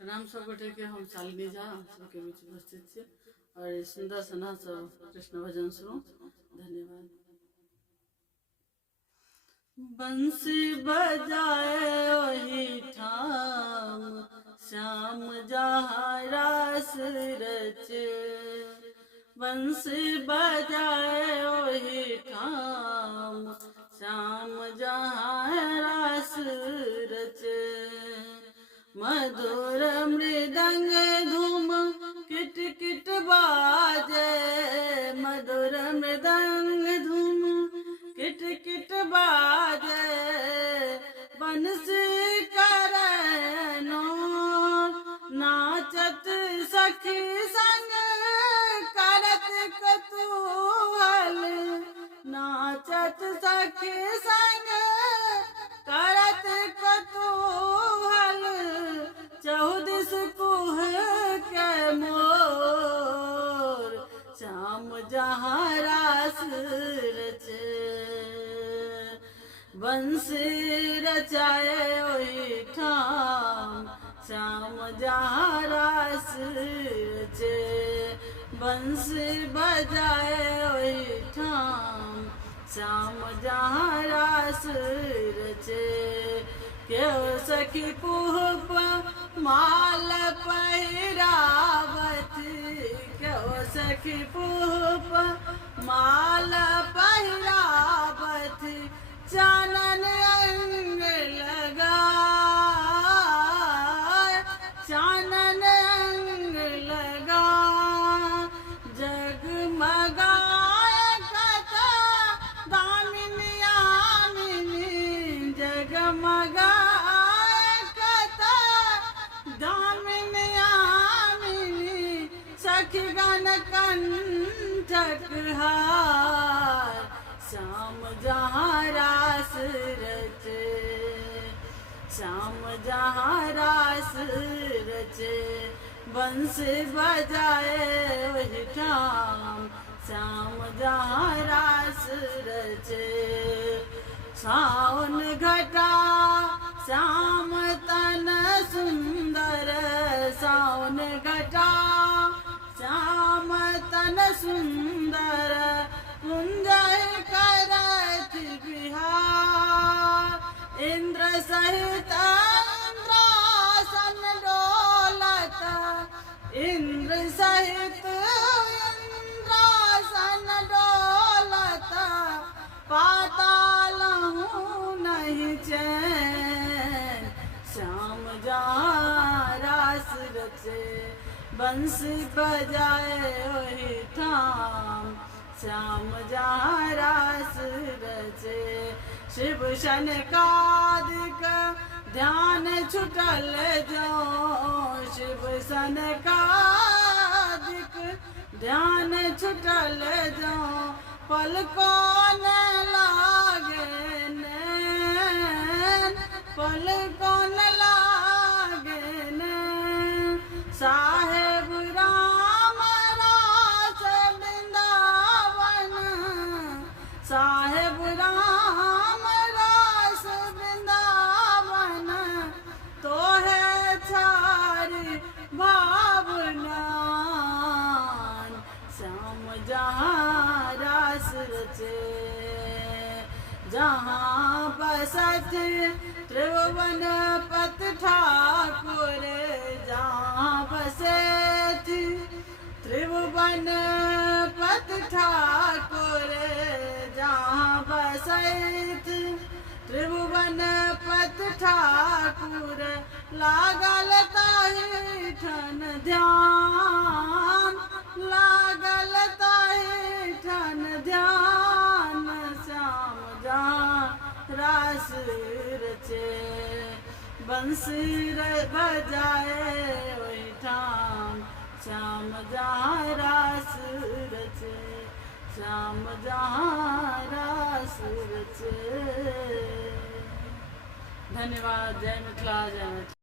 प्रणाम सब गोटे के। हम शालिनी झा सबके बीच उपस्थित छे और ई सुंदर सना सब कृष्ण भजन सुनो। धन्यवाद। बंसी बजाए ओही ठाम श्याम जहाँ रास रचे। बंसी बजाए ओही ठाम श्याम जहाँ रास रचे। मधुर मृदंग धूम किट किट बाजे। मधुर मृदंग धूम किट किट बाजे। बंसी करनो नाचत सखी संग करत कतूहल। नाचत सखी संग करत कतूहल। चौदिस कुह के मोर श्याम जहाँ रास रचे। बंसी रचाए ओही ठाम श्याम जहाँ रास रचे। बंसी बजाए ओही ठाम श्याम जहाँ रास रचे। क्यों सखी पुष्प माल पहिरावत। क्यों सखी पुष्प माल पहिरावत। चानन अंग लगा। चानन अंग लगा। जगमगाए कथा दामिनी यामिनी। जगमगाए कथा दामिनी यामिनी। सखी गण कंठक हार श्याम जहाँ रास रचे। श्याम जहाँ रास रचे। बंसी बजाए वही ठाम श्याम जहाँ रास रचे। सावन घटा श्याम तन सुंदर। सावन घटा श्याम तन सुंदर। कुंजय करत बिहार। इंद्र सहित इंद्रासन डोलत। इंद्र सहित इंद्रासन डोलत। पाताल नहीं चैन श्याम जहाँ रास रचे। बंसी बजाए वही ठाम श्याम जहाँ रास रचे। शिव शनकादिक ध्यान छुटल जो। शिव शनकादिक ध्यान छुटल जो। पलकों न लागे नैन। पलकों न लागे नैन। साहेब राम रास वृंदावन। साहेब राम रास वृंदावन। तो है छारी भावना श्याम जहाँ रास रचे। जहाँ बसत त्रिभुवन पत ठाकुर। जहाँ बसत त्रिभुवन पत ठाकुर। जहाँ बसत त्रिभुवन पत ठाकुर। लागल ताहि ठन ध्यान। लागल ताहि ठन ध्यान श्याम जहाँ रास रचे। बंसी बजाए वही ठाम श्याम जहाँ रास रचे। श्याम जहाँ रास रचे। धन्यवाद। जय मिथिला। जय मिथिला।